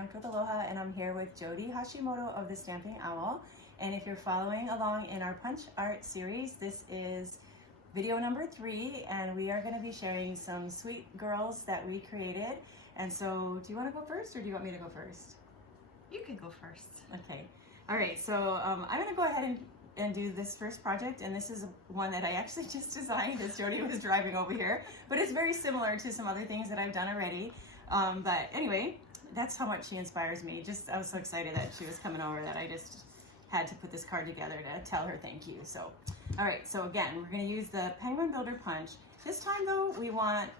Stamped with Aloha, and I'm here with Jodi Hashimoto of the Stamping Owl. And if you're following along in our punch art series, this is video number 3, and we are going to be sharing some sweet girls that we created. And so, do you want to go first, or do you want me to go first? You can go first. Okay. All right. So I'm going to go ahead and do this first project, and this is one that I actually just designed as Jodi was driving over here, but it's very similar to some other things that I've done already. But anyway, that's how much she inspires me. I was so excited that she was coming over that I just had to put this card together to tell her thank you. So, all right. So again, we're going to use the Penguin Builder Punch. This time though, we want,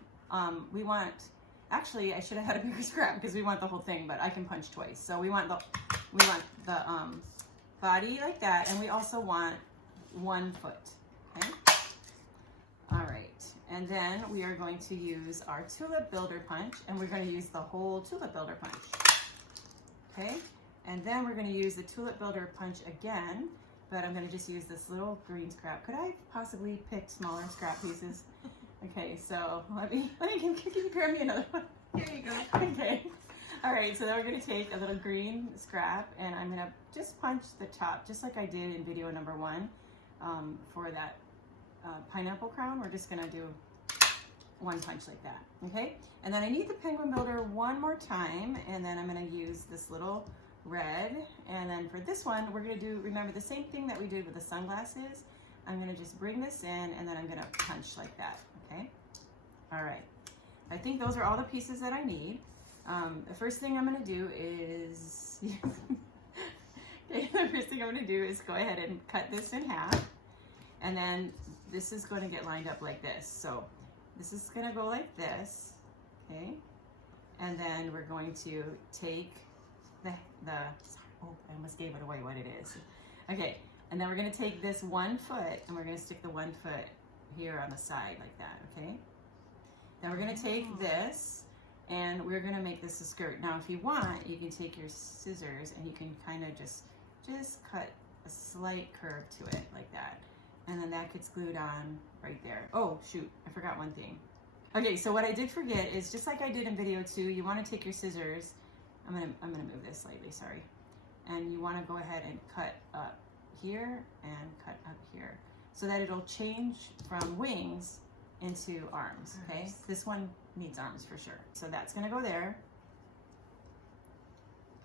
actually I should have had a bigger scrap because we want the whole thing, but I can punch twice. So we want the body like that, and we also want 1 foot, okay? All right, and then we are going to use our Tulip Builder Punch, and we're going to use the whole Tulip Builder Punch, okay? And then we're going to use the Tulip Builder Punch again, but I'm going to just use this little green scrap. Could I possibly pick smaller scrap pieces? Okay, so can you pair me another one? Here you go. Okay. All right, so then we're going to take a little green scrap, and I'm going to just punch the top, just like I did in video number 1 for that pineapple crown. We're just going to do 1 punch like that, okay? And then I need the Penguin Builder one more time, and then I'm going to use this little red. And then for this one, we're going to do, remember, the same thing that we did with the sunglasses. I'm going to just bring this in, and then I'm going to punch like that, okay? All right. I think those are all the pieces that I need. The first thing I'm going to do is go ahead and cut this in half, and then this is going to get lined up like this. So this is going to go like this, okay? And then we're going to take oh, I almost gave it away what it is. Okay, and then we're going to take this 1 foot, and we're going to stick the 1 foot here on the side like that, okay? Then we're going to take this, and we're going to make this a skirt. Now, if you want, you can take your scissors and you can kind of just cut a slight curve to it like that. And then that gets glued on right there. Oh, shoot, I forgot one thing. Okay, so what I did forget is, just like I did in video 2, you want to take your scissors. I'm gonna move this slightly, sorry. And you want to go ahead and cut up here and cut up here so that it'll change from wings into arms, okay? Nice. This one needs arms for sure. So that's gonna go there.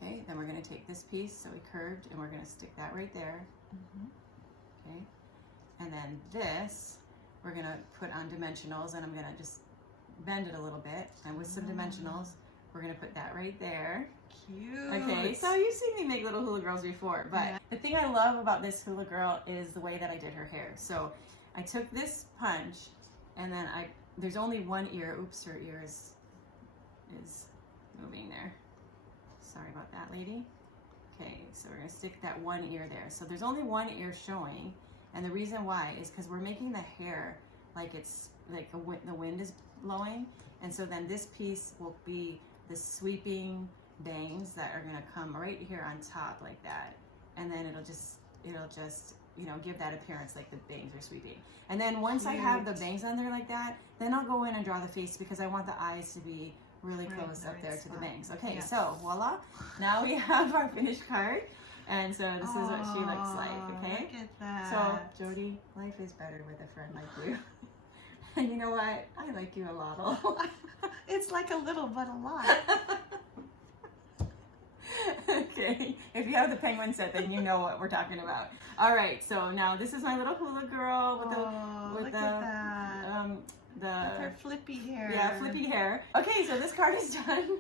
Okay, then we're gonna take this piece, so we curved, and we're gonna stick that right there. Okay, and then this, we're gonna put on dimensionals, and I'm gonna just bend it a little bit, and with some dimensionals, we're gonna put that right there. Cute. Okay, so you've seen me make little hula girls before, but the thing I love about this hula girl is the way that I did her hair. So I took this punch, and then there's only one ear. Oops, her ear is moving there. Sorry about that, lady. Okay, so we're gonna stick that one ear there. So there's only one ear showing, and the reason why is because we're making the hair like it's like the wind is blowing, and so then this piece will be the sweeping bangs that are gonna come right here on top like that, and then it'll just you know, give that appearance like the bangs are sweeping. And then once I have the bangs on there like that, then I'll go in and draw the face because I want the eyes to be really close up there to the bangs. Okay, so voila. Now we have our finished card. And so this is what she looks like, okay? Look at that. So, Jodi, life is better with a friend like you. And you know what? I like you a lot. It's like a little, but a lot. Okay, if you have the penguin set, then you know what we're talking about. All right, so now this is my little hula girl with her flippy hair. Yeah, flippy hair. Okay, so this card is done,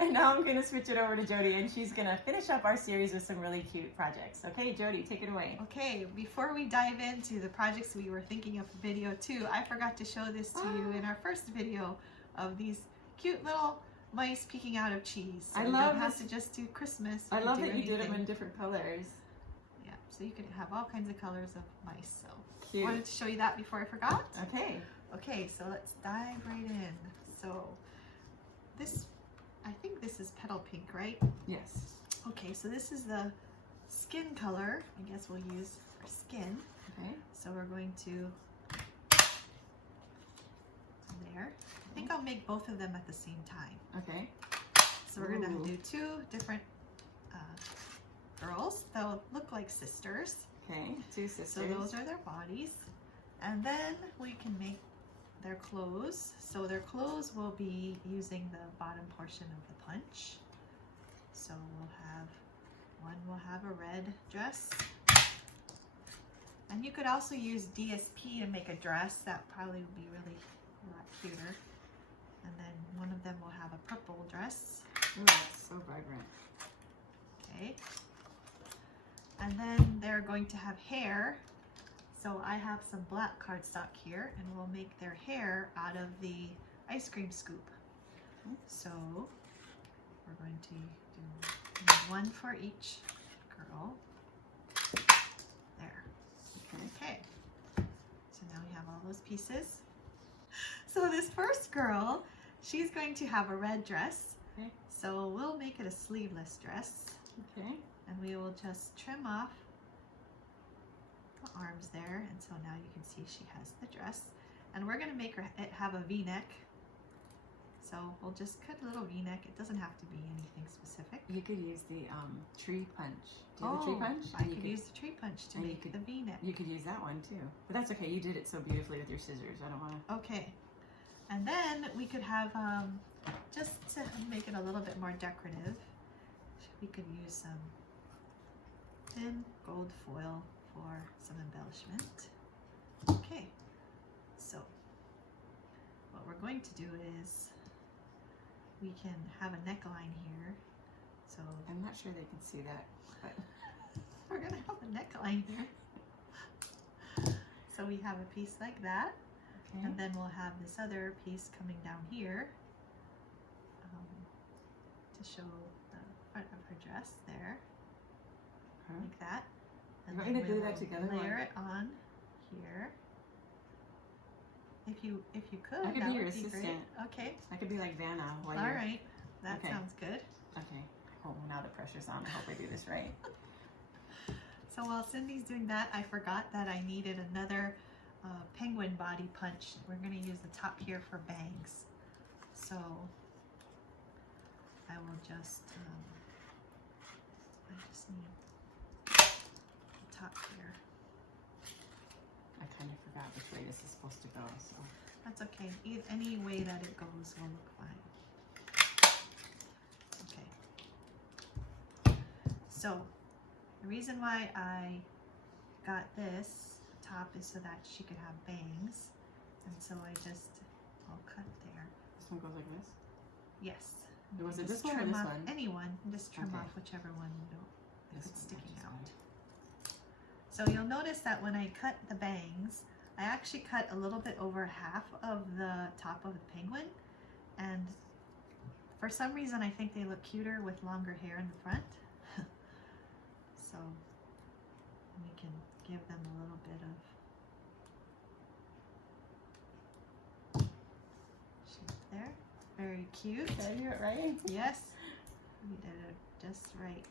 and now I'm going to switch it over to Jodi, and she's going to finish up our series with some really cute projects. Okay, Jodi, take it away. Okay, before we dive into the projects we were thinking of in video 2, I forgot to show this to you in our first video of these cute little mice peeking out of cheese. So I you love don't have to just do Christmas. I love that you did them in different colors. Yeah, so you can have all kinds of colors of mice. So cute. I wanted to show you that before I forgot. Okay. Okay, so let's dive right in. So this, I think this is petal pink, right? Yes. Okay, so this is the skin color. I guess we'll use for skin. Okay. So we're going to there. I think I'll make both of them at the same time. Okay. So we're gonna Ooh. do two different girls that will look like sisters. Okay, two sisters. So those are their bodies. And then we can make their clothes. So their clothes will be using the bottom portion of the punch. So we'll have, one will have a red dress. And you could also use DSP to make a dress. That probably would be really a lot cuter. And then one of them will have a purple dress. Ooh, that's so vibrant. Okay. And then they're going to have hair. So I have some black cardstock here, and we'll make their hair out of the ice cream scoop. So we're going to do one for each girl. There. Okay. So now we have all those pieces. So this first girl, she's going to have a red dress. Okay. So we'll make it a sleeveless dress. Okay. And we will just trim off the arms there, and so now you can see she has the dress. And we're gonna make her it have a V-neck. So we'll just cut a little V-neck. It doesn't have to be anything specific. You could use the tree punch. Do you have a tree punch? I could use the tree punch to and you make could- the V-neck. You could use that one too. But that's okay. You did it so beautifully with your scissors. I don't want to. Okay. And then we could have, just to make it a little bit more decorative, we could use some thin gold foil for some embellishment. Okay, so what we're going to do is we can have a neckline here. So I'm not sure they can see that, but we're gonna have a neckline here. So we have a piece like that, okay. and then we'll have this other piece coming down here to show the front of her dress there. Okay. Like that. And You're then gonna do we that will together, layer like- it on here. If you could, I could that be your would be great. assistant. Okay. I could be like Vanna while All you're. right. That Okay. sounds good. Okay. Oh, now the pressure's on. I hope I do this right. So while Cindy's doing that, I forgot that I needed another penguin body punch. We're going to use the top here for bangs. So I will just need the top here. I kind of forgot which way this is supposed to go, so. That's okay. Any way that it goes will look fine. Okay. So the reason why I got this top is so that she could have bangs. And so I'll cut there. This one goes like this? Yes. Was it Just this one or trim this off one? any one. Just trim Okay. off whichever one you don't, if This it's one sticking matches out. that. So you'll notice that when I cut the bangs, I actually cut a little bit over half of the top of the penguin. And for some reason, I think they look cuter with longer hair in the front. So we can give them a little bit of shape there. Very cute. Did I do it right? Yes, we did it just right.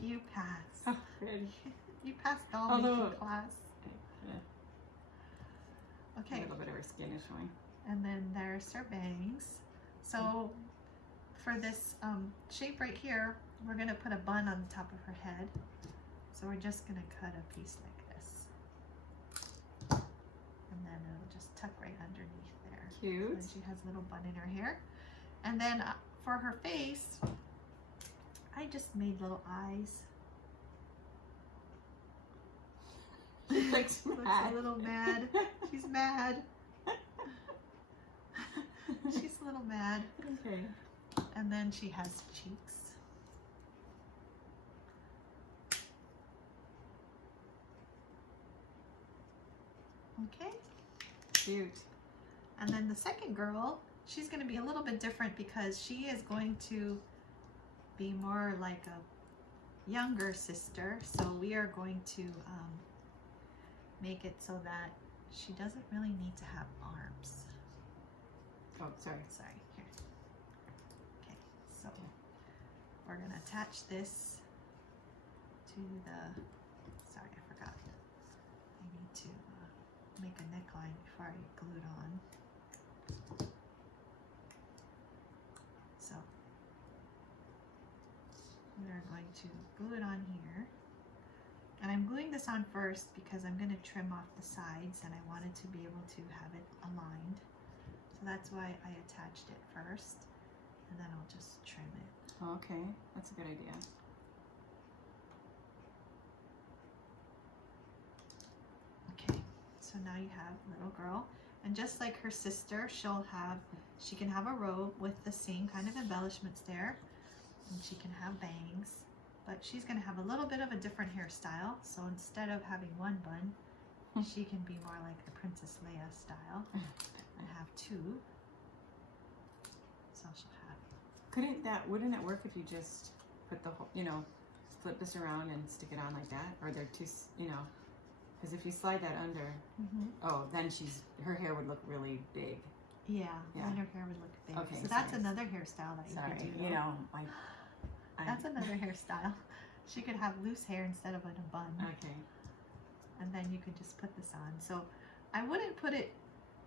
You passed. Oh, good. You passed doll Although- making class. Yeah. A Okay, little bit of her skin is showing. and then there's her bangs. So for this shape right here, we're gonna put a bun on the top of her head. So we're just gonna cut a piece like this. And then it'll just tuck right underneath there. Cute. And she has a little bun in her hair. And then for her face, I just made little eyes. She looks Looks mad. a little mad. She's mad. She's a little mad. Okay. And then she has cheeks. Okay. Cute. And then the second girl, she's going to be a little bit different because she is going to be more like a younger sister. So we are going to make it so that she doesn't really need to have arms. Oh, sorry. Sorry, here. Okay, so we're going to attach this to the, sorry, I forgot. I need to make a neckline before I glue it on. So we're going to glue it on here. And I'm gluing this on first because I'm going to trim off the sides and I wanted to be able to have it aligned. So that's why I attached it first, and then I'll just trim it. Okay, that's a good idea. Okay, so now you have little girl, and just like her sister, she can have a robe with the same kind of embellishments there, and she can have bangs, but she's going to have a little bit of a different hairstyle. So instead of having one bun, she can be more like the Princess Leia style and have two. So she'll have. Wouldn't it work if you just put the whole, flip this around and stick it on like that? Or they're too, because if you slide that under, then her hair would look really big. Yeah, then her hair would look big. Okay, so that's another hairstyle that you could do. That's another hairstyle. She could have loose hair instead of in a bun. Okay. And then you could just put this on. So I wouldn't put it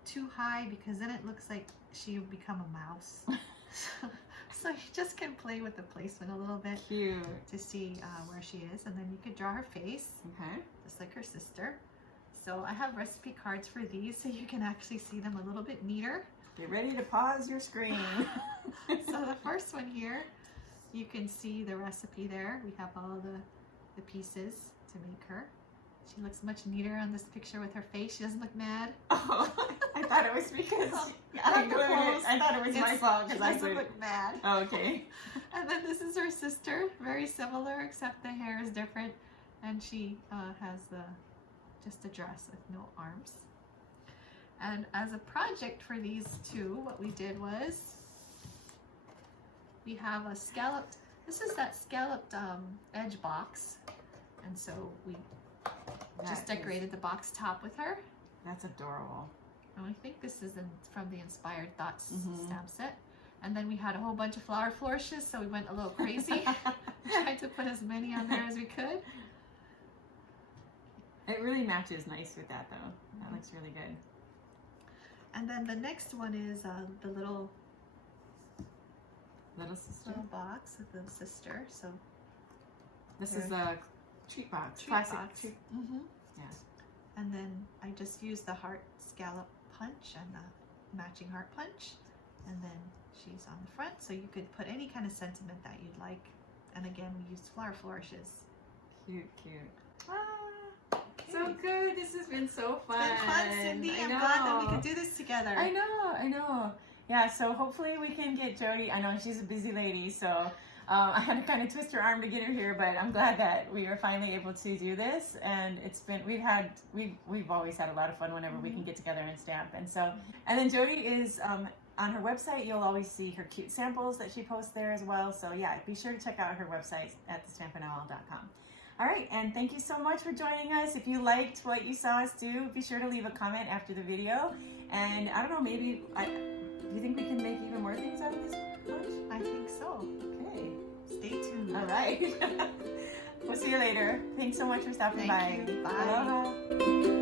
too high because then it looks like she would become a mouse. So you just can play with the placement a little bit. Cute. To see where she is. And then you could draw her face. Okay. Just like her sister. So I have recipe cards for these so you can actually see them a little bit neater. Get ready to pause your screen. So the first one here, you can see the recipe there. We have all the pieces to make her. She looks much neater on this picture with her face. She doesn't look mad. Oh, I thought it was because I glued it. I thought it was my fault because I doesn't glued it. look mad. Oh, okay. And then this is her sister. Very similar, except the hair is different. And she has just a dress with no arms. And as a project for these two, what we did was we have a scalloped, this is that scalloped edge box. And so we just decorated the box top with her. That's adorable. And I think this is from the Inspired Thoughts stamp set. And then we had a whole bunch of flower flourishes, so we went a little crazy. Tried to put as many on there as we could. It really matches nice with that though. That looks really good. And then the next one is the little sister. Little box with the sister. So this is a treat box. Classic treat. Yeah. And then I just used the heart scallop punch and the matching heart punch. And then she's on the front, so you could put any kind of sentiment that you'd like. And again, we used flower flourishes. Cute, cute. So good. This has been so fun. It's been fun, Cindy. I'm glad that we could do this together. I know. Yeah, so hopefully we can get Jodi. I know she's a busy lady, so I had to kind of twist her arm to get her here, but I'm glad that we are finally able to do this. And it's been, we've always had a lot of fun whenever we can get together and stamp. And so, and then Jodi is on her website. You'll always see her cute samples that she posts there as well. So yeah, be sure to check out her website at thestampingowl.com. All right, and thank you so much for joining us. If you liked what you saw us do, be sure to leave a comment after the video. And I don't know, maybe, do you think we can make even more things out of this bunch? I think so. Okay. Stay tuned. All right. We'll see you later. Thanks so much for stopping by. Thank you. Bye. Aloha.